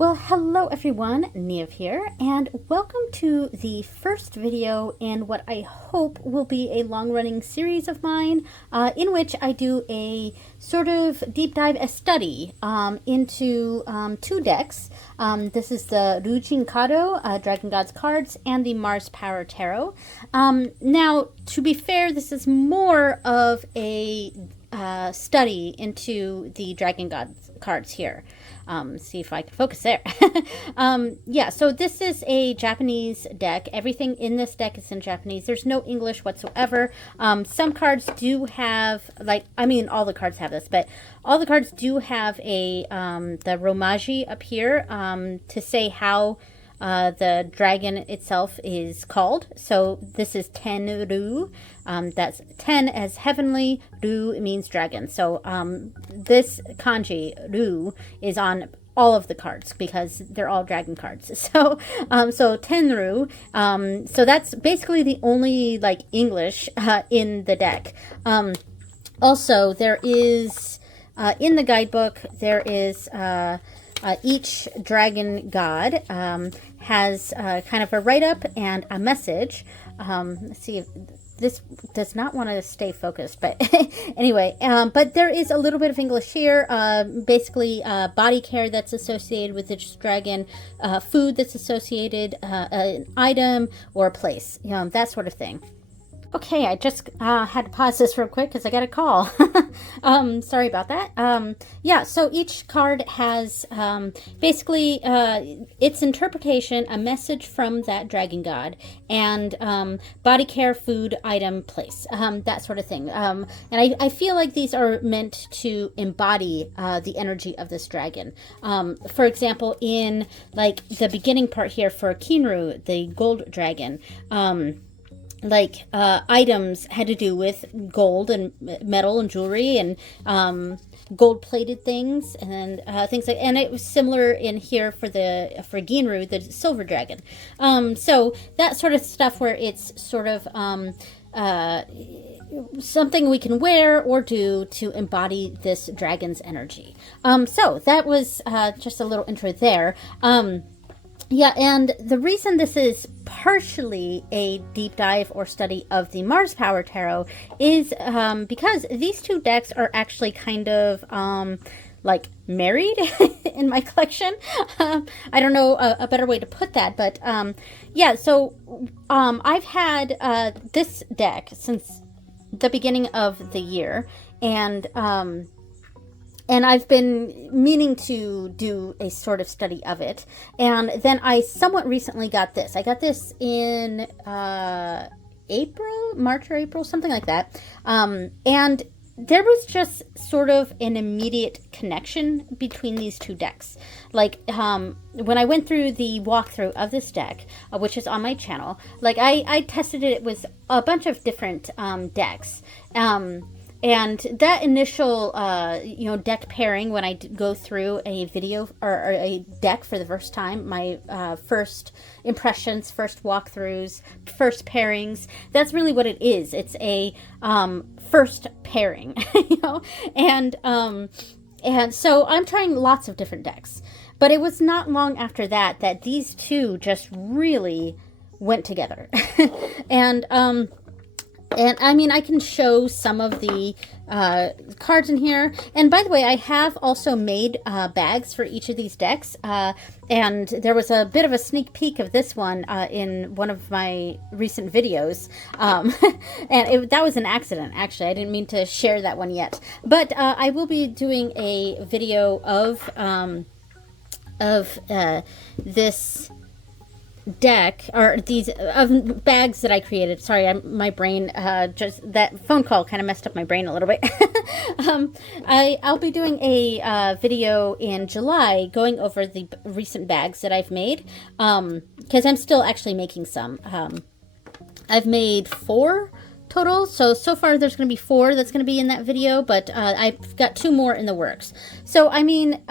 Well, hello everyone, Neve here, and welcome to the first video in what I hope will be a long-running series of mine, in which I do a sort of deep dive, a study into two decks. This is the Ryuu Kado, Dragon God's Cards, and the Mars Power Tarot. Now, to be fair, this is more of a study into the Dragon God's cards here. See if I can focus there. Yeah, so this is a Japanese deck. Everything in this deck is in Japanese. There's no English whatsoever. Some cards do have, all the cards have this, but all the cards do have a the romaji up here to say how the dragon itself is called. So this is Tenru. That's ten as heavenly, Ru means dragon. So this kanji, Ru, is on all of the cards because they're all dragon cards. So so Tenru. So that's basically the only English in the deck. Also, there is in the guidebook there is each dragon god has kind of a write-up and a message. Let's see if this does not want to stay focused, but anyway, but there is a little bit of English here, basically body care that's associated with each dragon, food that's associated, an item or a place, that sort of thing. Okay, I just had to pause this real quick because I got a call. Sorry about that. Yeah, so each card has basically its interpretation, a message from that dragon god, and body care, food, item, place, that sort of thing. And I feel like these are meant to embody the energy of this dragon. For example, in the beginning part here for Kinru, the gold dragon, items had to do with gold and metal and jewelry and gold plated things and things like, and it was similar in here for Ginru, the silver dragon. So that sort of stuff where it's sort of something we can wear or do to embody this dragon's energy. So that was just a little intro there. Yeah, and the reason this is partially a deep dive or study of the Mars Power Tarot is because these two decks are actually kind of married in my collection. I don't know a better way to put that, but yeah, so I've had this deck since the beginning of the year, and I've been meaning to do a sort of study of it. And then I somewhat recently got this. I got this in March or April, something like that. And there was just sort of an immediate connection between these two decks. When I went through the walkthrough of this deck, which is on my channel, I tested it with a bunch of different decks. And that initial, deck pairing, when I go through a video or a deck for the first time, my first impressions, first walkthroughs, first pairings, that's really what it is. It's a first pairing, and so I'm trying lots of different decks. But it was not long after that these two just really went together. And I mean, I can show some of the cards in here. And by the way, I have also made bags for each of these decks. And there was a bit of a sneak peek of this one in one of my recent videos. And that was an accident, actually. I didn't mean to share that one yet. But I will be doing a video of this deck, or these of bags that I created. Sorry, my brain just that phone call kind of messed up my brain a little bit. I'll be doing a video in July going over the recent bags that I've made, because I'm still actually making some. I've made 4 total, so far there's going to be 4 that's going to be in that video, but I've got 2 more in the works. So I mean,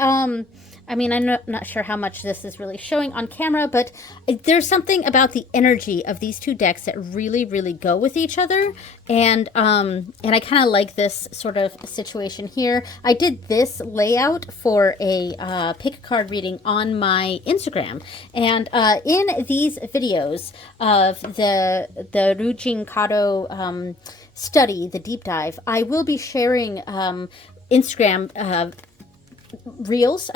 I mean, I'm not sure how much this is really showing on camera, but there's something about the energy of these two decks that really, really go with each other. And I kind of like this sort of situation here. I did this layout for a pick a card reading on my Instagram. And in these videos of the Ryuu Kado study, the deep dive, I will be sharing Instagram reels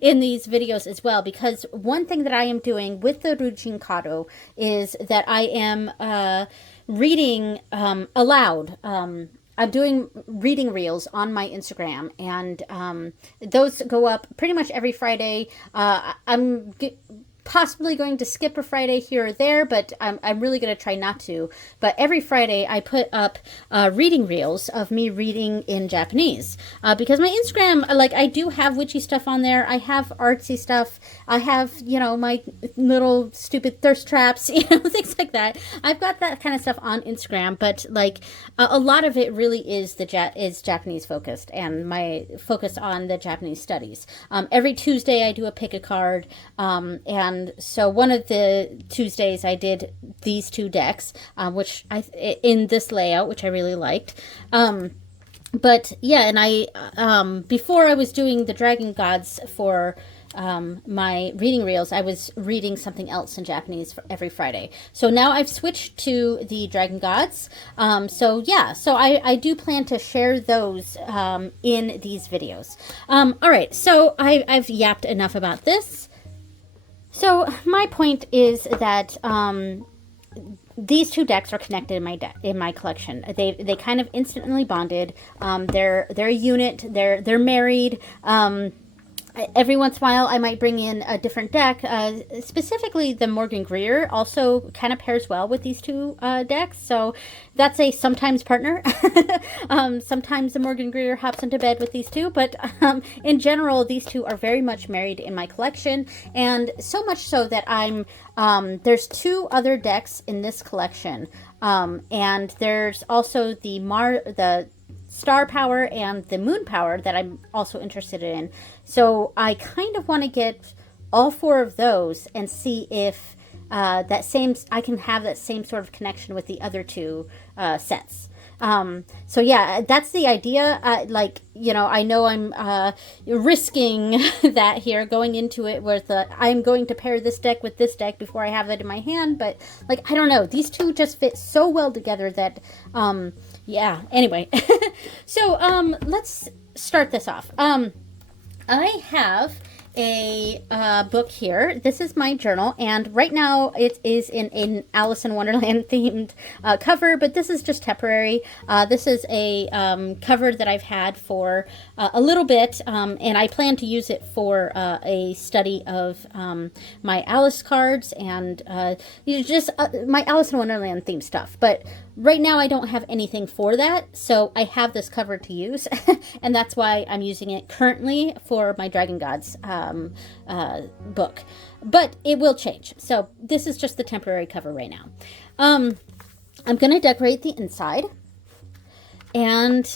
in these videos as well, because one thing that I am doing with the Ryuu Kado is that I am reading aloud. I'm doing reading reels on my Instagram, and those go up pretty much every Friday. I'm possibly going to skip a Friday here or there, but I'm really going to try not to. But every Friday I put up reading reels of me reading in Japanese, because my Instagram, like, I do have witchy stuff on there. I have artsy stuff. I have, you know, my little stupid thirst traps, you know, things like that. I've got that kind of stuff on Instagram, but like a lot of it really is is Japanese focused, and my focus on the Japanese studies. Every Tuesday I do a pick a card, and so one of the Tuesdays I did these two decks, which in this layout, which I really liked. But yeah, and I before I was doing the Dragon Gods for my reading reels, I was reading something else in Japanese for every Friday. So now I've switched to the Dragon Gods. So yeah, so I do plan to share those in these videos. All right, so I've yapped enough about this. So my point is that these two decks are connected in my collection. They kind of instantly bonded. They're a unit. They're married. Every once in a while, I might bring in a different deck. Specifically, the Morgan Greer also kind of pairs well with these two decks. So that's a sometimes partner. Sometimes the Morgan Greer hops into bed with these two. But in general, these two are very much married in my collection. And so much so that there's two other decks in this collection. And there's also the Star Power and the Moon Power that I'm also interested in. So I kind of want to get all four of those and see if I can have that same sort of connection with the other two sets. So yeah, that's the idea. Like, you know I'm risking that here, going into it with I'm going to pair this deck with this deck before I have it in my hand. But like, I don't know, these two just fit so well together that yeah, anyway. So let's start this off. I have a book here. This is my journal, and right now it is in an Alice in Wonderland themed cover, but this is just temporary. This is a cover that I've had for a little bit, and I plan to use it for a study of my Alice cards and just my Alice in Wonderland themed stuff. But right now I don't have anything for that, so I have this cover to use, and that's why I'm using it currently for my Dragon Gods book. But it will change, so this is just the temporary cover right now. I'm going to decorate the inside, and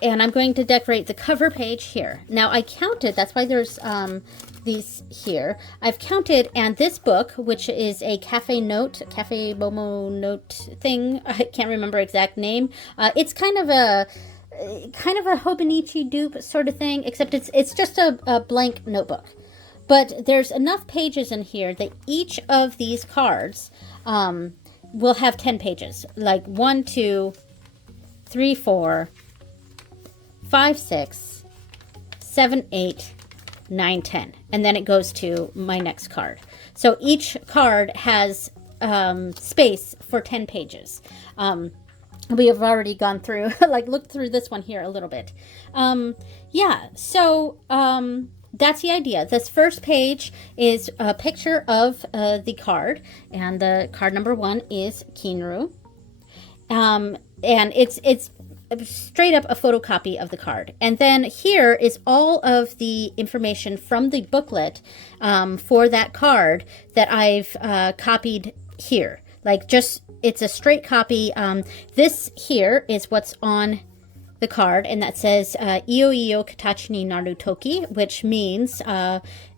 I'm going to decorate the cover page here. Now I counted, that's why there's these here. I've counted, and this book, which is a Cafe Momo note thing, I can't remember exact name. It's kind of a Hobonichi dupe sort of thing, except it's just a blank notebook. But there's enough pages in here that each of these cards will have 10 pages. Like 1, 2, 3, 4, 5, 6, 7, 8, 9, 10. And then it goes to my next card. So each card has space for 10 pages. We have already gone through, like, looked through this one here a little bit. Yeah, so that's the idea. This first page is a picture of the card, and the card number 1 is Kinru. And it's straight up a photocopy of the card. And then here is all of the information from the booklet for that card that I've copied here. Like, just, it's a straight copy. This here is what's on the card, and that says Iyo Iyo Katachi ni Naru Toki, which means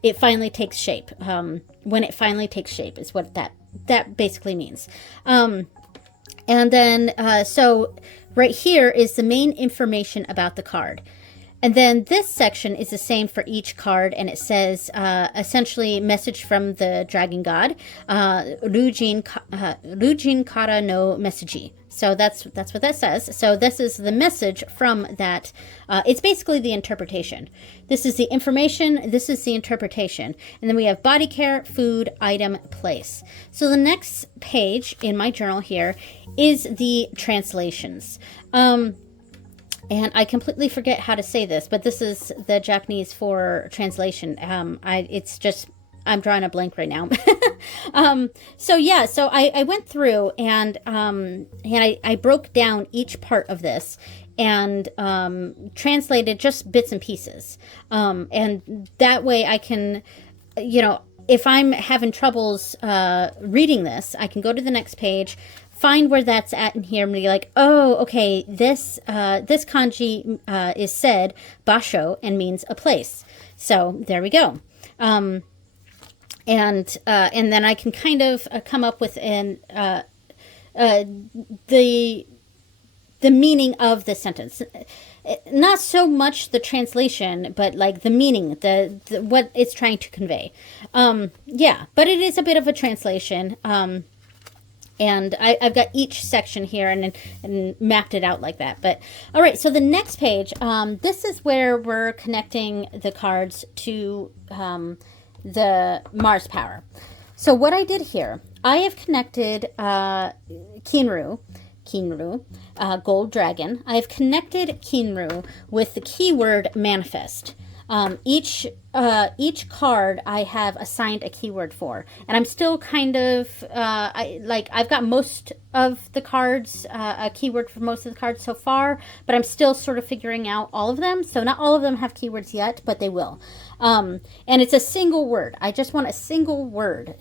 it finally takes shape. When it finally takes shape is what that basically means. And then, so right here is the main information about the card. And then this section is the same for each card, and it says essentially message from the dragon god, Ryujin Kara no Message. So that's what that says. So this is the message from that. It's basically the interpretation. This is the information. This is the interpretation. And then we have body care, food, item, place. So the next page in my journal here is the translations. And I completely forget how to say this, but this is the Japanese for translation. I'm drawing a blank right now. So I went through and I broke down each part of this and translated just bits and pieces. And that way I can, if I'm having troubles reading this, I can go to the next page, find where that's at in here, and be like, oh, okay, this kanji is said basho and means a place. So there we go. And then I can kind of come up with the meaning of the sentence. Not so much the translation, but like the meaning, the what it's trying to convey. But it is a bit of a translation. And I've got each section here and mapped it out like that. But all right, so the next page, this is where we're connecting the cards to the Mars power. So what I did here, I have connected Kinru, Gold Dragon. I have connected Kinru with the keyword manifest. Each card I have assigned a keyword for, and I'm still kind of I've got most of the cards, a keyword for most of the cards so far, but I'm still sort of figuring out all of them. So not all of them have keywords yet, but they will. And it's a single word. I just want a single word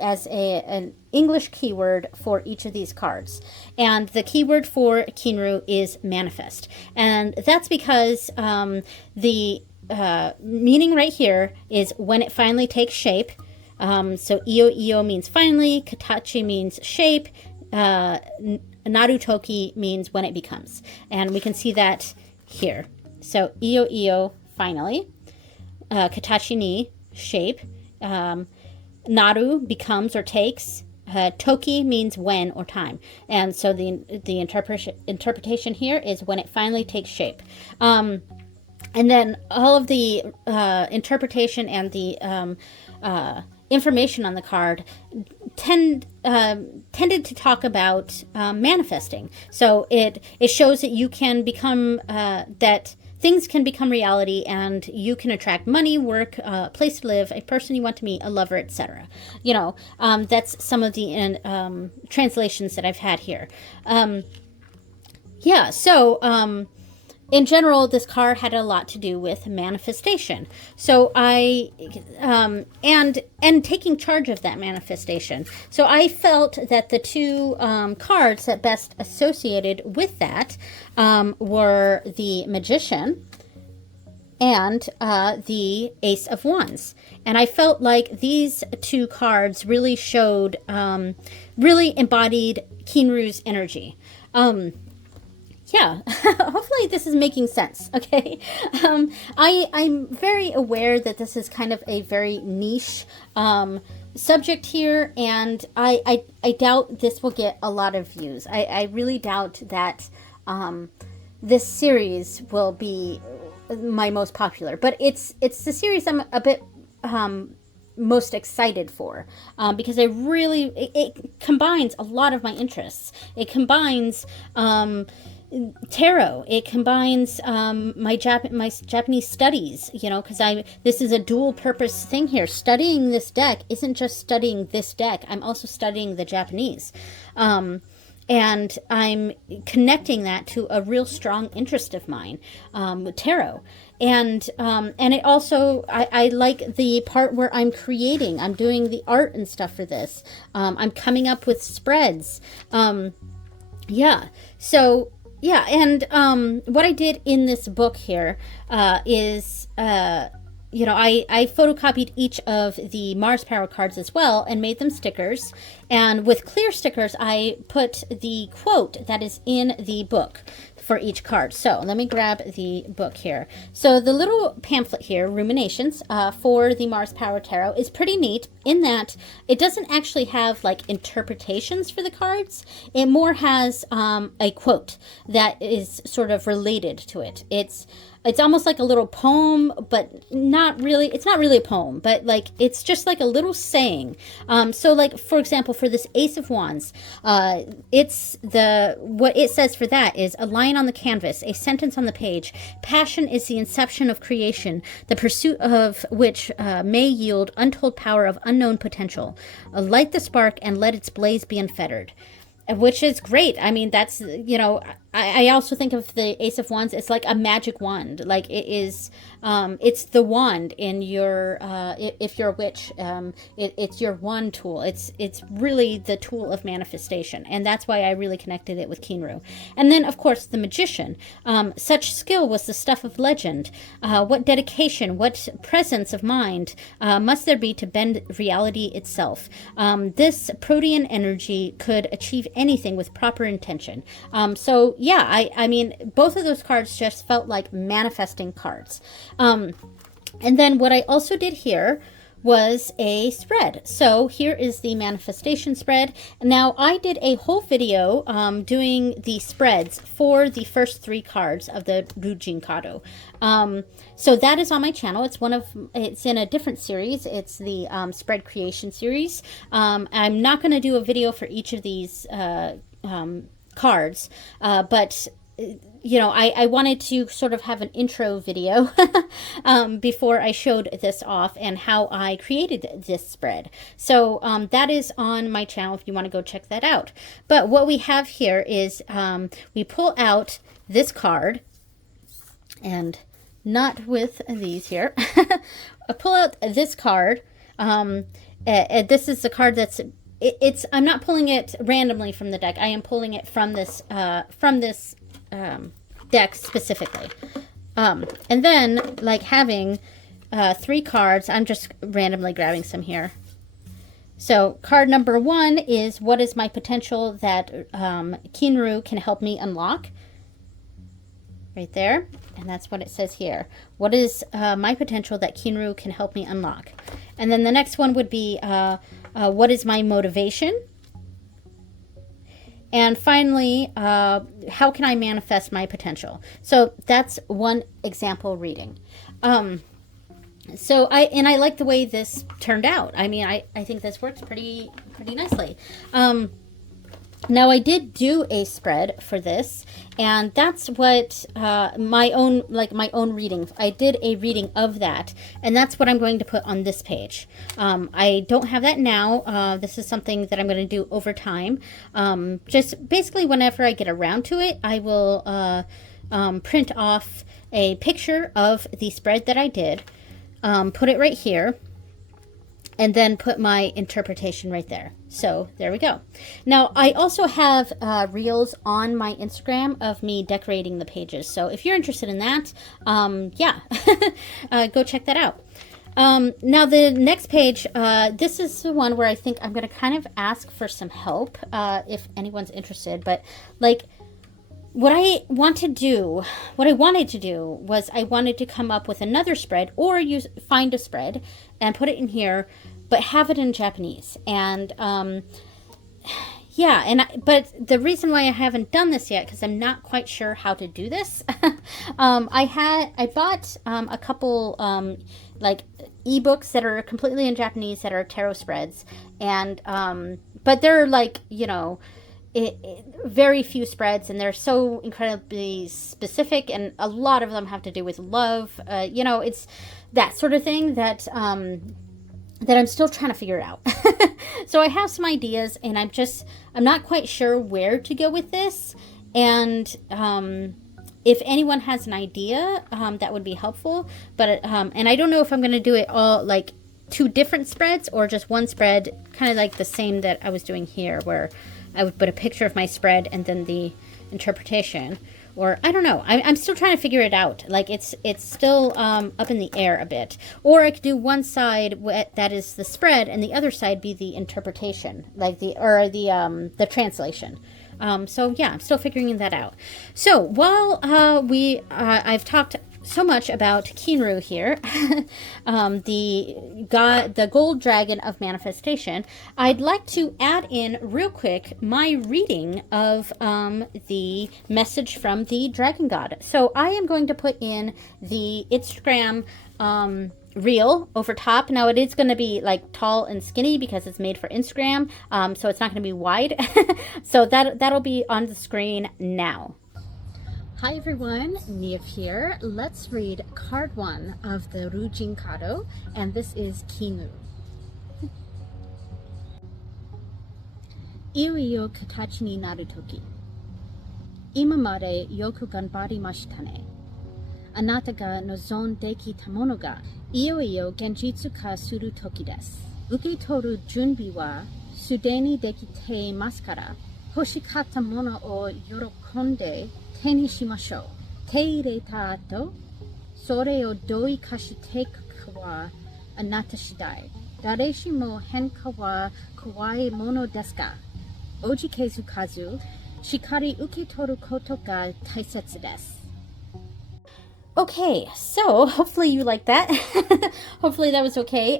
as an English keyword for each of these cards. And the keyword for Kinru is manifest. And that's because the meaning right here is when it finally takes shape. So Iyo Iyo means finally, Katachi means shape, Naru Toki means when it becomes. And we can see that here. So Iyo Iyo, finally, Katachi ni, shape, Naru, becomes or takes, Toki means when or time. And so the interpretation here is when it finally takes shape. And then all of the interpretation and the information on the card tended to talk about manifesting. So it shows that you can become that things can become reality, and you can attract money, work, place to live, a person you want to meet, a lover, etc. That's some of the translations that I've had here. In general, this card had a lot to do with manifestation. So I, and taking charge of that manifestation. So I felt that the two cards that best associated with that were the Magician and the Ace of Wands. And I felt like these two cards really showed, really embodied Kinru's energy. Hopefully this is making sense, okay? I'm very aware that this is kind of a very niche subject here, and I doubt this will get a lot of views. I really doubt that this series will be my most popular, but it's the series I'm a bit most excited for, because it combines a lot of my interests. It combines tarot. It combines my Japanese studies, because this is a dual purpose thing here. Studying this deck isn't just studying this deck. I'm also studying the Japanese. And I'm connecting that to a real strong interest of mine, tarot. And it also, I like the part where I'm creating. I'm doing the art and stuff for this. I'm coming up with spreads. So Yeah, and what I did in this book here is, you know, I photocopied each of the Mars Power cards as well and made them stickers. And with clear stickers, I put the quote that is in the book for each card. So let me grab the book here. So the little pamphlet here, Ruminations, for the Mars Power Tarot is pretty neat in that it doesn't actually have like interpretations for the cards. It more has a quote that is sort of related to it. It's almost like a little poem, but not really. It's not really a poem, but like it's just like a little saying. So like, for example, for this Ace of Wands, what it says for that is a line on the canvas, a sentence on the page. Passion is the inception of creation, the pursuit of which may yield untold power of unknown potential. Light the spark and let its blaze be unfettered. Which is great. I mean, that's, you know, I also think of the Ace of Wands, it's like a magic wand. Like it is, it's the wand in your, if you're a witch, it's your wand tool. It's really the tool of manifestation. And that's why I really connected it with Kinru. And then, of course, the Magician. Such skill was the stuff of legend. What dedication, what presence of mind must there be to bend reality itself? This protean energy could achieve anything with proper intention. So yeah, I mean, both of those cards just felt like manifesting cards. And then what I also did here was a spread. So here is the manifestation spread. Now I did a whole video doing the spreads for the first 3 cards of the Ryuu card. So that is on my channel. It's in a different series. It's the spread creation series. I'm not going to do a video for each of these cards, but you know, I wanted to sort of have an intro video before I showed this off and how I created this spread. So that is on my channel if you want to go check that out. But what we have here is we pull out this card, and not with these here. I pull out this card. This is the card that's I'm not pulling it randomly from the deck. I am pulling it from this deck specifically. And then, like, having 3 cards, I'm just randomly grabbing some here. So card number 1 is, what is my potential that Kinru can help me unlock? Right there. And that's what it says here. What is my potential that Kinru can help me unlock? And then the next one would be, what is my motivation? And finally, how can I manifest my potential? So that's one example reading. So I like the way this turned out. I mean, I think this works pretty nicely. Now I did do a spread for this, and that's what my own reading. I did a reading of that, and that's what I'm going to put on this page. I don't have that now. This is something that I'm going to do over time. Just basically whenever I get around to it, I will print off a picture of the spread that I did, put it right here, and then put my interpretation right there. So there we go. Now I also have reels on my Instagram of me decorating the pages. So if you're interested in that, yeah, go check that out. Now the next page, this is the one where I think I'm going to kind of ask for some help if anyone's interested. But like, what I wanted to do was I wanted to come up with another spread, or find a spread and put it in here, but have it in Japanese. And yeah, but the reason why I haven't done this yet, because I'm not quite sure how to do this. I bought a couple like ebooks that are completely in Japanese that are tarot spreads, and but they're like, you know, very few spreads, and they're so incredibly specific, and a lot of them have to do with love. You know, it's that sort of thing that that I'm still trying to figure out. So I have some ideas, and I'm not quite sure where to go with this. And if anyone has an idea, that would be helpful. But and I don't know if I'm going to do it all like 2 different spreads, or just one spread, kind of like the same that I was doing here, where I would put a picture of my spread and then the interpretation. Or I don't know. I'm still trying to figure it out. Like it's still up in the air a bit. Or I could do one side that is the spread, and the other side be the interpretation, like the translation. So yeah, I'm still figuring that out. So while I've talked so much about Kinru here, the gold dragon of manifestation, I'd like to add in real quick my reading of the message from the dragon god. So I am going to put in the Instagram reel over top. Now it is going to be like tall and skinny because it's made for Instagram, so it's not going to be wide. So that'll be on the screen now. Hi everyone, Neve here. Let's read card 1 of the Ryuu card, and this is Kinru. いよいよ形になるとき。今までよく頑張りましたね。あなたが望んできたものがいよいよ現実化するときです。受け取る準備はすでにできていますから、欲しかったものを喜んで手にしましょう。手入れた後、それをどう生かしていくかはあなた次第。誰しも変化は怖いものですが、おじけづかず、しっかり受け取ることが大切です。Okay, so hopefully you like that. Hopefully that was okay.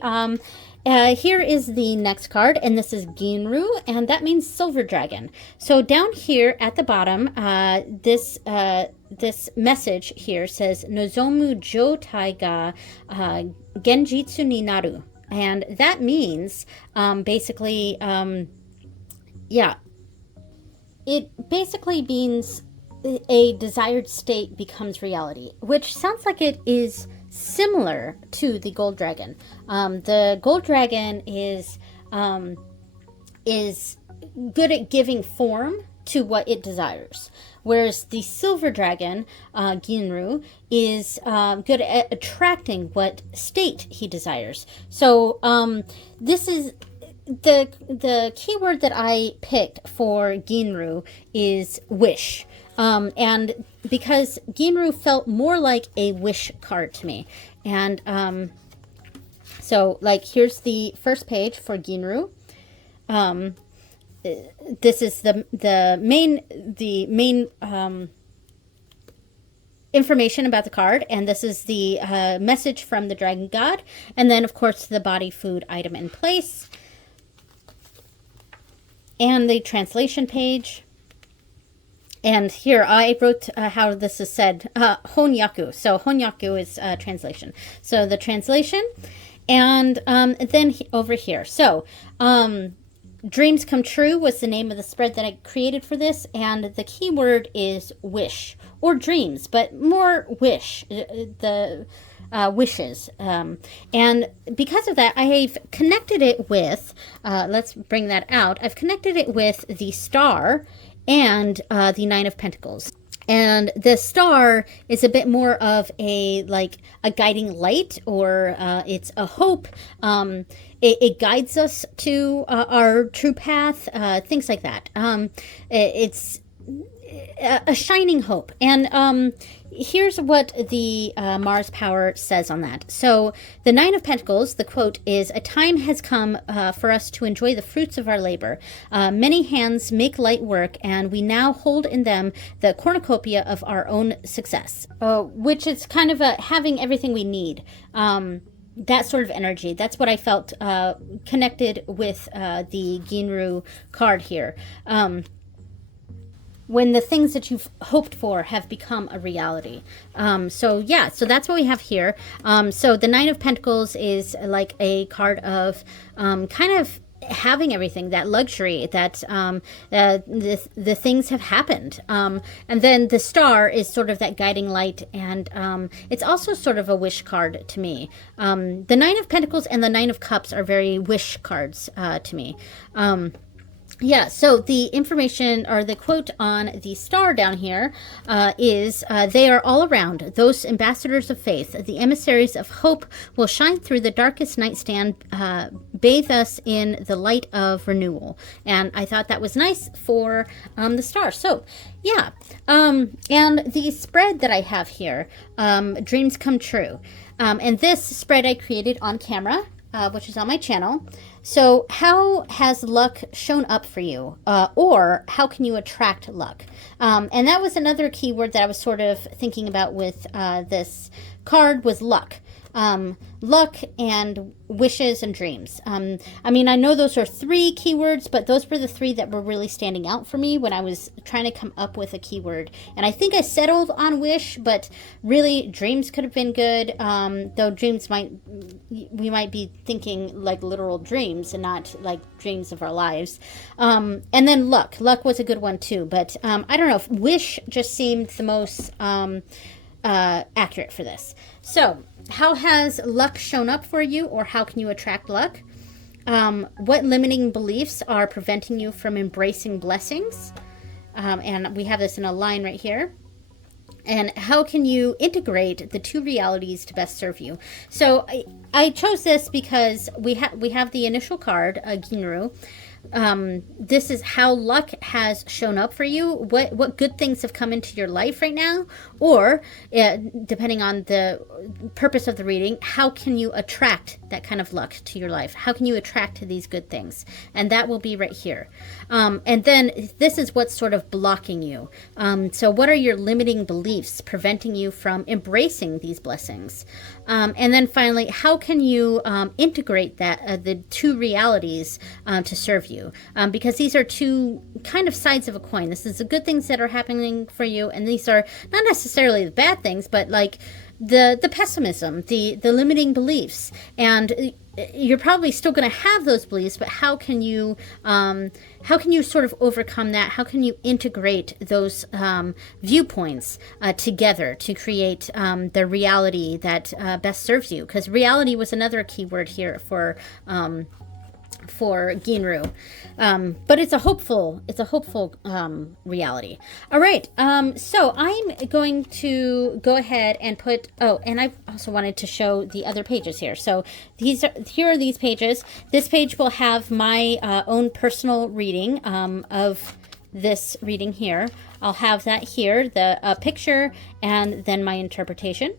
Here is the next card, and this is Ginru, and that means silver dragon. So down here at the bottom, this message here says Nozomu Jotai ga Genjitsu ni naru, and that means basically, yeah, it basically means a desired state becomes reality, which sounds like it is similar to the gold dragon. The gold dragon is good at giving form to what it desires, whereas the silver dragon, Ginru, is good at attracting what state he desires. So this is the keyword that I picked for Ginru is wish. And because Ginru felt more like a wish card to me. And so like here's the first page for Ginru. This is the main information about the card, and this is the message from the dragon god, and then of course the body, food, item, and place, and the translation page. And here I wrote how this is said, honyaku. So honyaku is translation. So the translation, and then over here. So Dreams Come True was the name of the spread that I created for this, and the keyword is wish or dreams, but more wish. The wishes. And because of that, I've connected it with, let's bring that out. I've connected it with the star and the Nine of Pentacles. And the star is a bit more of a guiding light, or it's a hope. It guides us to our true path, things like that. It's a shining hope. And here's what the Mars power says on that. So the Nine of Pentacles, the quote is, "A time has come for us to enjoy the fruits of our labor. Many hands make light work, and we now hold in them the cornucopia of our own success," which is kind of having everything we need. That sort of energy. That's what I felt connected with the Ginru card here. When the things that you've hoped for have become a reality. So yeah, so that's what we have here. So the Nine of Pentacles is like a card of kind of having everything, that luxury, that the things have happened. And then the star is sort of that guiding light, and it's also sort of a wish card to me. The Nine of Pentacles and the Nine of Cups are very wish cards to me. Yeah, so the information or the quote on the star down here is they are all around, those ambassadors of faith, the emissaries of hope will shine through the darkest nightstand, bathe us in the light of renewal. And I thought that was nice for the star. So yeah, and the spread that I have here, dreams come true. And this spread I created on camera, which is on my channel. So how has luck shown up for you? Or how can you attract luck? And that was another keyword that I was sort of thinking about with this card was luck. Luck and wishes and dreams. I mean, I know those are 3 keywords, but those were the 3 that were really standing out for me when I was trying to come up with a keyword. And I think I settled on wish, but really dreams could have been good. Though dreams we might be thinking like literal dreams and not like dreams of our lives. And then luck. Luck was a good one too, but I don't know, if wish just seemed the most accurate for this. So how has luck shown up for you, or how can you attract luck? What limiting beliefs are preventing you from embracing blessings? And we have this in a line right here. And how can you integrate the 2 realities to best serve you? So I chose this because we have the initial card, Ginru. This is how luck has shown up for you. What good things have come into your life right now, or depending on the purpose of the reading, how can you attract that kind of luck to your life? How can you attract these good things? And that will be right here. And then this is what's sort of blocking you. So what are your limiting beliefs preventing you from embracing these blessings? And then finally, how can you integrate that the 2 realities to serve you? Because these are 2 kind of sides of a coin. This is the good things that are happening for you, and these are not necessarily the bad things, but like the pessimism, the limiting beliefs. And you're probably still going to have those beliefs, but how can you sort of overcome that? How can you integrate those viewpoints together to create the reality that best serves you? Because reality was another keyword here for Ginru, but it's a hopeful reality. All right, so I'm going to go ahead and put, and I also wanted to show the other pages here. So here are these pages. This page will have my own personal reading of this reading here. I'll have that here, the picture, and then my interpretation.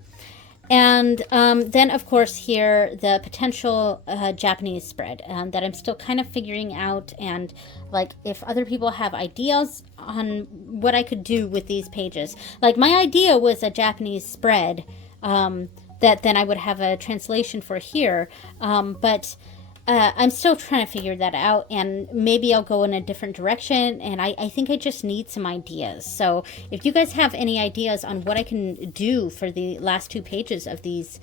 And then, of course, here, the potential Japanese spread that I'm still kind of figuring out. And, like, if other people have ideas on what I could do with these pages. Like, my idea was a Japanese spread that then I would have a translation for here. But I'm still trying to figure that out, and maybe I'll go in a different direction, and I think I just need some ideas. So if you guys have any ideas on what I can do for the last 2 pages of these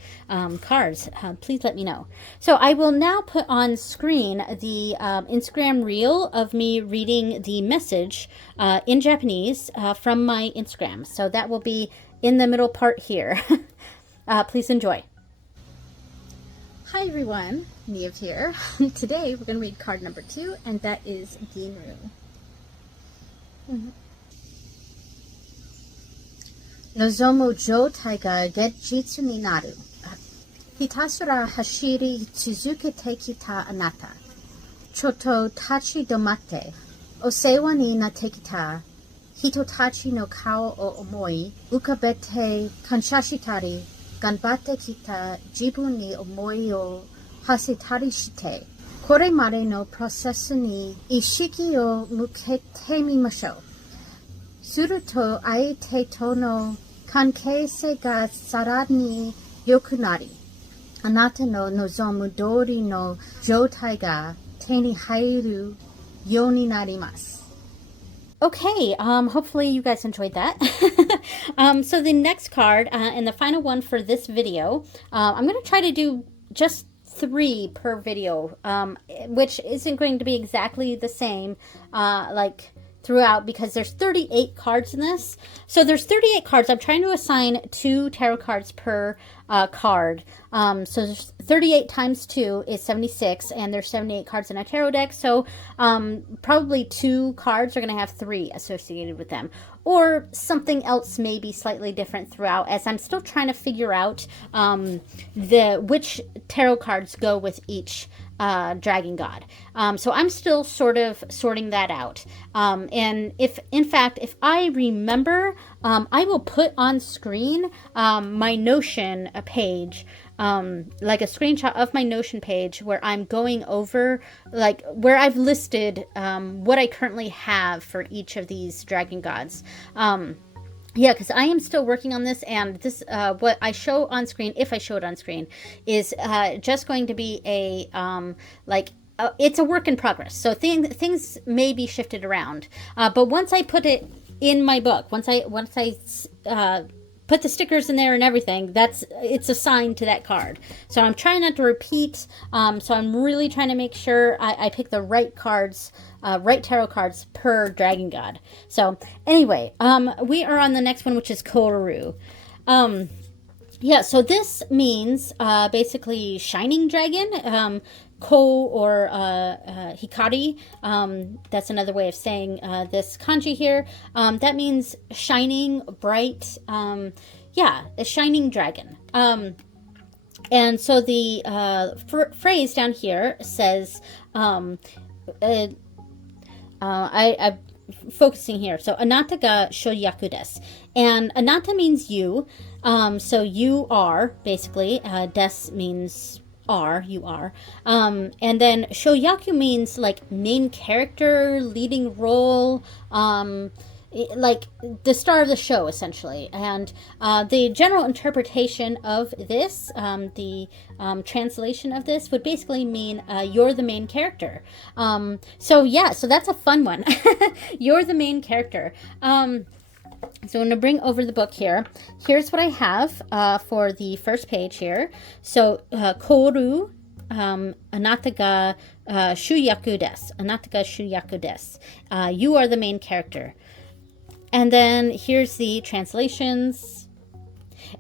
cards, please let me know. So I will now put on screen the Instagram reel of me reading the message in Japanese from my Instagram. So that will be in the middle part here. Please enjoy. Hi everyone, Neve here. Today we're going to read card number 2, and that is Ginru. Nozomu joutai ga genjitsu ni naru. Hitasura hashiri tsuzukete kita anata. Choto tachi domate. Osewa ni natekita. Hitotachi no kao o omoi. Ukabete kanshashitari. Ganbate kita jibun ni omoi o hasitari shite. Kore mare no prosesu ni ishiki o mukete mimashou. Suru to aite to no kankei ga sara ni yokunari. Anata no nozomu dori no joutai ga te ni hairu yo ni narimasu. Okay, hopefully you guys enjoyed that. So the next card, and the final one for this video, I'm going to try to do just 3 per video, which isn't going to be exactly the same, like throughout because there's 38 cards in this. So there's 38 cards. I'm trying to assign 2 tarot cards per card. So there's 38 times 2 is 76, and there's 78 cards in a tarot deck. So probably 2 cards are going to have 3 associated with them. Or something else may be slightly different throughout, as I'm still trying to figure out which tarot cards go with each dragon god. So I'm still sort of sorting that out. And if I remember, I will put on screen my Notion page, like a screenshot of my Notion page where I'm going over, like, where I've listed what I currently have for each of these dragon gods. Yeah, because I am still working on this, and this, what I show on screen, if I show it on screen, is just going to be a, it's a work in progress. So things may be shifted around. But once I put it in my book, once I put the stickers in there and everything, it's assigned to that card. So I'm trying not to repeat. So I'm really trying to make sure I pick the right cards, right tarot cards per dragon god. So anyway, we are on the next one, which is Koru. Yeah, so this means basically shining dragon. Ko or Hikari, that's another way of saying this kanji here. That means shining, bright, yeah, a shining dragon. And so the phrase down here says, I'm focusing here. So, anata ga shoyaku desu. And anata means you. So you are, basically. Desu means you are. And then shoyaku means like main character, leading role, like the star of the show, essentially. And the general interpretation of this, the translation of this would basically mean you're the main character. So yeah, so that's a fun one. You're the main character. So I'm going to bring over the book here. Here's what I have for the first page here. So, Koru, anata ga shuyaku desu. Anata ga shuyaku desu. You are the main character. And then here's the translations.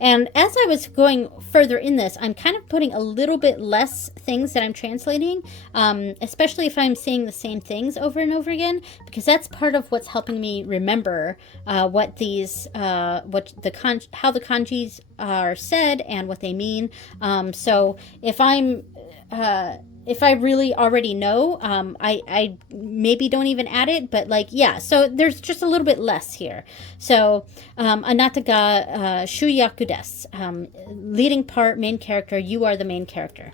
And as I was going further in this, I'm kind of putting a little bit less things that I'm translating, especially if I'm saying the same things over and over again, because that's part of what's helping me remember what these, how the kanjis are said and what they mean. So if I really already know, I maybe don't even add it, but like, yeah, so there's just a little bit less here. So, anata ga shuyaku desu, leading part, main character, you are the main character.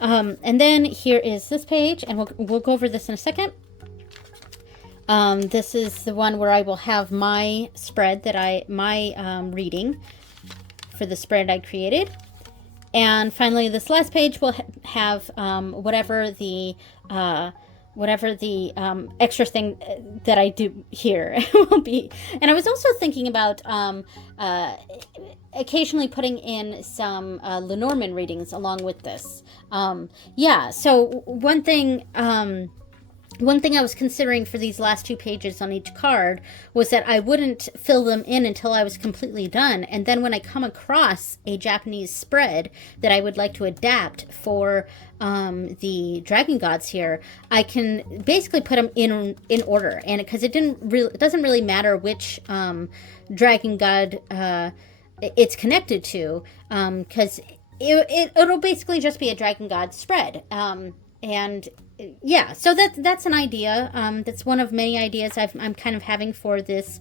And then here is this page, and we'll go over this in a second. This is the one where I will have my spread my reading for the spread I created. And finally, this last page will have whatever the extra thing that I do here will be. And I was also thinking about occasionally putting in some Lenormand readings along with this. Yeah, so one thing I was considering for these last 2 pages on each card was that I wouldn't fill them in until I was completely done. And then when I come across a Japanese spread that I would like to adapt for the dragon gods here, I can basically put them in order. And because it doesn't really matter which dragon god it's connected to, because it'll basically just be a dragon god spread. And yeah, so that's an idea. That's one of many ideas I'm kind of having for these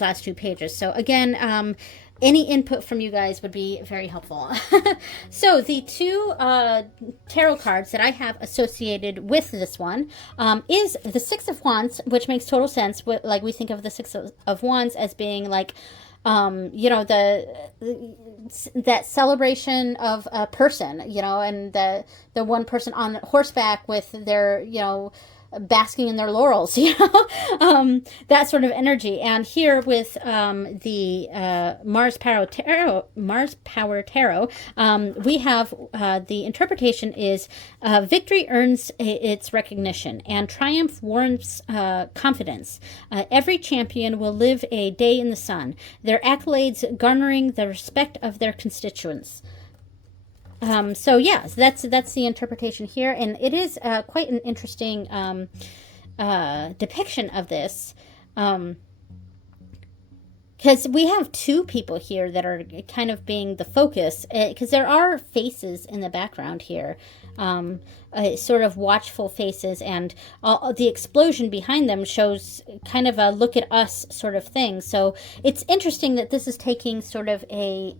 last 2 pages. So again, any input from you guys would be very helpful. So the 2 tarot cards that I have associated with this one is the 6 of Wands, which makes total sense. Like, we think of the 6 of Wands as being like, you know, that celebration of a person, you know, and the one person on horseback with their, you know, basking in their laurels, you know, that sort of energy. And here with the Mars Power Tarot, we have the interpretation is victory earns its recognition, and triumph warrants confidence. Every champion will live a day in the sun, their accolades garnering the respect of their constituents. So yeah, that's the interpretation here, and it is quite an interesting depiction of this, because we have two people here that are kind of being the focus, because there are faces in the background here, sort of watchful faces, and the explosion behind them shows kind of a look at us sort of thing. So it's interesting that this is taking sort of a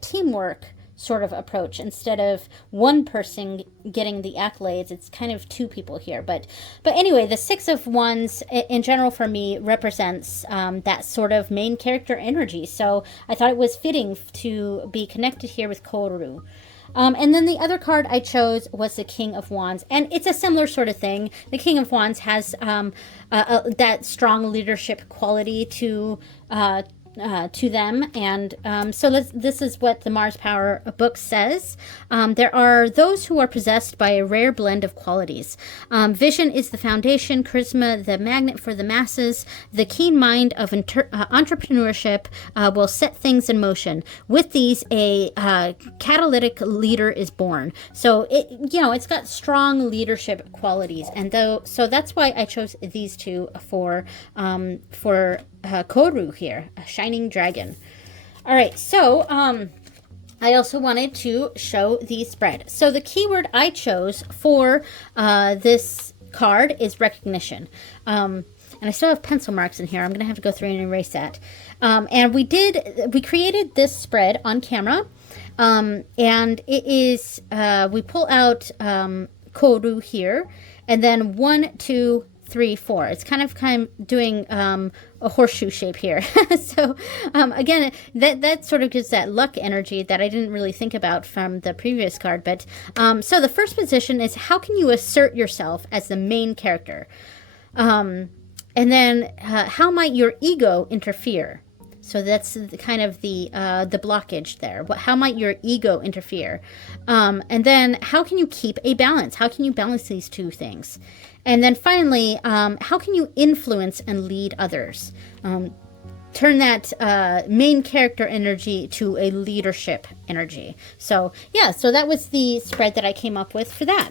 teamwork sort of approach. Instead of one person getting the accolades, it's kind of two people here. But anyway, the Six of Wands in general for me represents that sort of main character energy. So I thought it was fitting to be connected here with Koru. And then the other card I chose was the King of Wands, and it's a similar sort of thing. The King of Wands has that strong leadership quality to them, and so this is what the Mars Power book says. There are those who are possessed by a rare blend of qualities. Vision is the foundation, charisma the magnet for the masses. The keen mind of entrepreneurship will set things in motion. With these, a catalytic leader is born. So it's got strong leadership qualities, and so that's why I chose these two for Koru here, a shining dragon. All right, so I also wanted to show the spread. So the keyword I chose for this card is recognition. And I still have pencil marks in here. I'm going to have to go through and erase that. And we created this spread on camera. And it is, we pull out Koru here, and then 1, 2, 3, 4. It's kind of doing a horseshoe shape here. So again, that sort of gives that luck energy that I didn't really think about from the previous card. But so the first position is, how can you assert yourself as the main character? And then how might your ego interfere? So that's kind of the blockage there. How might your ego interfere? And then how can you keep a balance? How can you balance these two things? And then finally, how can you influence and lead others? Turn that main character energy to a leadership energy. So yeah, so that was the spread that I came up with for that.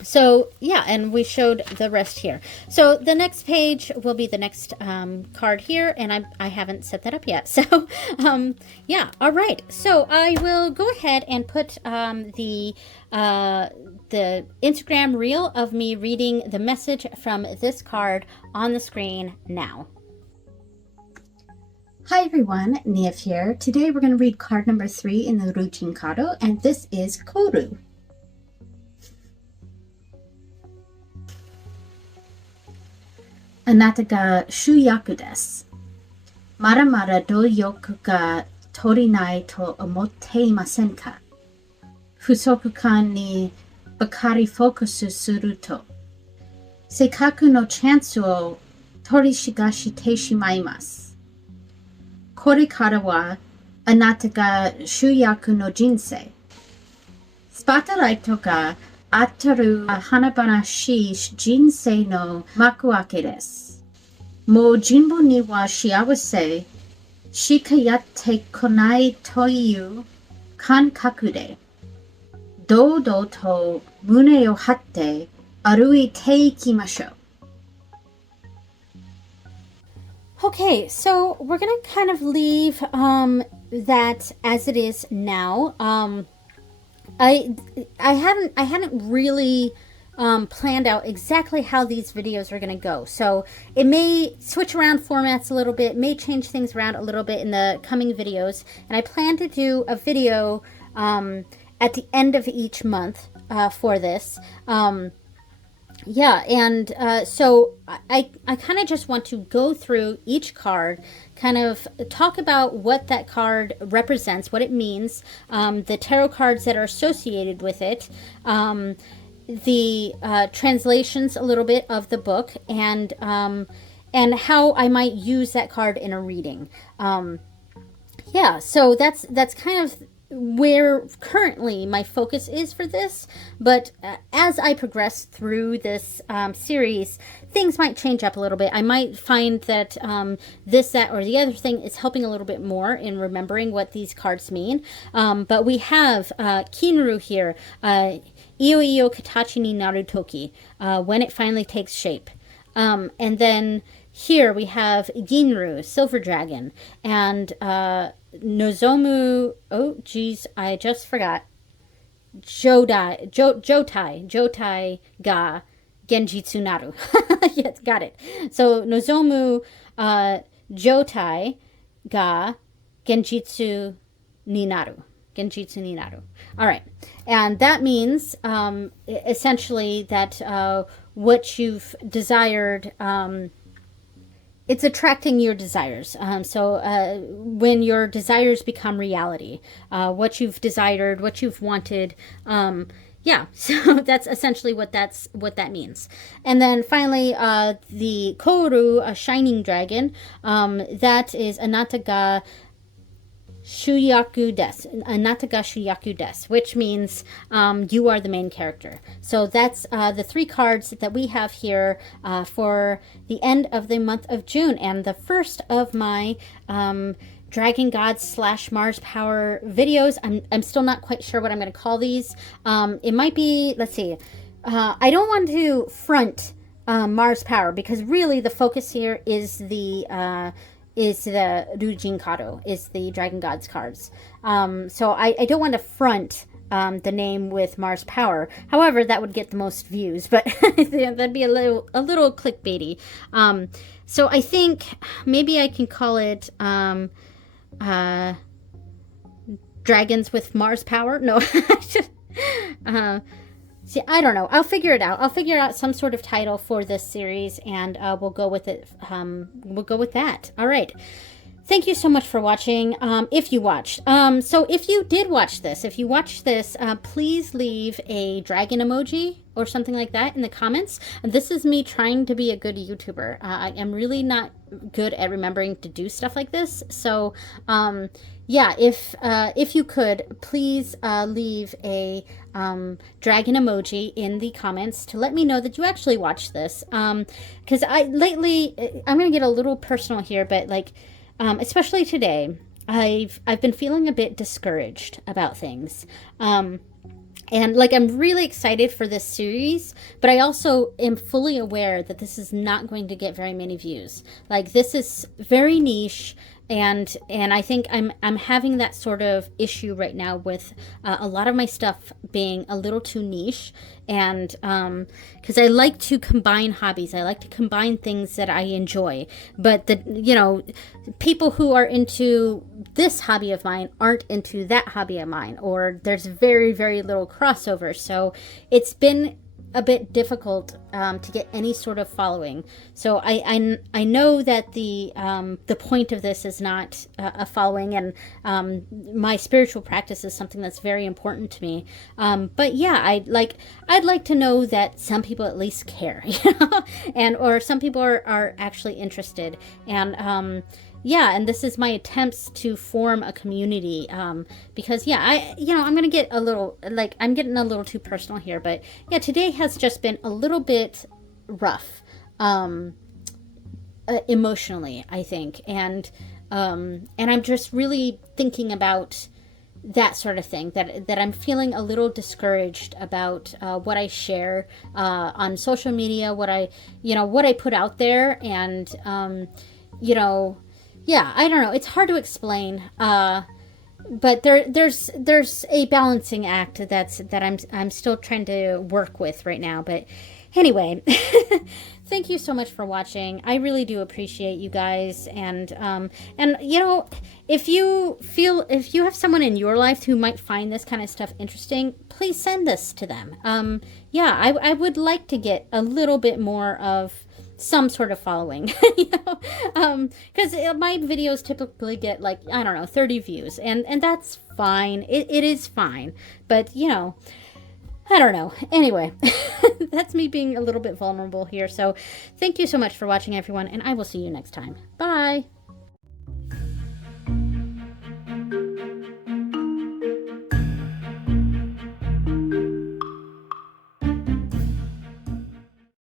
So yeah, and we showed the rest here. So the next page will be the next card here, and I haven't set that up yet. So yeah, all right. So I will go ahead and put the Instagram reel of me reading the message from this card on the screen now. Hi everyone, Niev here. Today we're going to read card number 3 in the Ryuu card, and this is Koru. あなたが主役です。まだまだ努力が足りないと思っていませんか？不足感にばかりフォーカスすると、せっかくのチャンスを取り逃してしまいます。これからはあなたが主役の人生。スパットライトが当たる華々しい人生の幕開けです。もう自分には幸せしかやってこないという感覚で、堂々と胸を張って歩いていきましょう。Okay, so we're gonna kind of leave that as it is now. I hadn't really planned out exactly how these videos are going to go. So it may switch around formats a little bit, may change things around a little bit in the coming videos. And I plan to do a video at the end of each month for this. Yeah, and so I kind of just want to go through each card, kind of talk about what that card represents, what it means, the tarot cards that are associated with it, the translations a little bit of the book, and how I might use that card in a reading. Yeah, so that's kind of where currently my focus is for this, but as I progress through this series, things might change up a little bit. I might find that this, that, or the other thing is helping a little bit more in remembering what these cards mean. But we have Kinru here, Iyo Iyo Katachi ni Naru Toki, when it finally takes shape. And then here we have Ginru, Silver Dragon, and Nozomu, oh geez, I just forgot, Jotai ga Genjitsu Naru. Yes, got it. So Nozomu Jotai ga Genjitsu ni Naru. Genjitsu ni Naru. All right. And that means essentially that what you've desired, it's attracting your desires. So when your desires become reality, what you've desired, what you've wanted, yeah, so that's essentially what that means. And then finally, the Kouru, a shining dragon, that is Anata ga Shuyaku desu, Anata ga Shuyaku desu, which means you are the main character. So that's the 3 cards that we have here for the end of the month of June, and the first of my Dragon Gods / Mars Power videos. I'm still not quite sure what I'm going to call these. It might be, let's see, I don't want to front Mars Power, because really the focus here is the Ryuu Kado, is the Dragon Gods cards. So I don't want to front the name with Mars Power. However, that would get the most views, but that'd be a little clickbaity. So I think maybe I can call it Dragons with Mars Power. No, see, I don't know. I'll figure it out. I'll figure out some sort of title for this series, and we'll go with it. We'll go with that. All right. Thank you so much for watching, if you watched. So if you did watch this, please leave a dragon emoji or something like that in the comments. This is me trying to be a good YouTuber. I am really not good at remembering to do stuff like this. So, yeah, if you could, please leave a dragon emoji in the comments to let me know that you actually watched this. Because lately, I'm going to get a little personal here, but like, especially today, I've been feeling a bit discouraged about things. And like, I'm really excited for this series, but I also am fully aware that this is not going to get very many views. Like, this is very niche, and I think I'm having that sort of issue right now with a lot of my stuff being a little too niche, and because I like to combine hobbies, I like to combine things that I enjoy, but people who are into this hobby of mine aren't into that hobby of mine, or there's very, very little crossover. So it's been a bit difficult to get any sort of following. So I know that the point of this is not a following, and my spiritual practice is something that's very important to me. But yeah, I'd like to know that some people at least care, or some people are actually interested, and yeah, and this is my attempts to form a community, because yeah, I'm gonna get a little, like, I'm getting a little too personal here, but yeah, today has just been a little bit rough, emotionally, I think, and I'm just really thinking about that sort of thing, that I'm feeling a little discouraged about what I share on social media, what I put out there, and yeah, I don't know. It's hard to explain, but there's a balancing act that I'm still trying to work with right now. But anyway, thank you so much for watching. I really do appreciate you guys, and if you have someone in your life who might find this kind of stuff interesting, please send this to them. Yeah, I would like to get a little bit more of some sort of following, because my videos typically get, like, I don't know, 30 views, and that's fine. It is fine, but I don't know. Anyway, that's me being a little bit vulnerable here. So thank you so much for watching, everyone, and I will see you next time. Bye.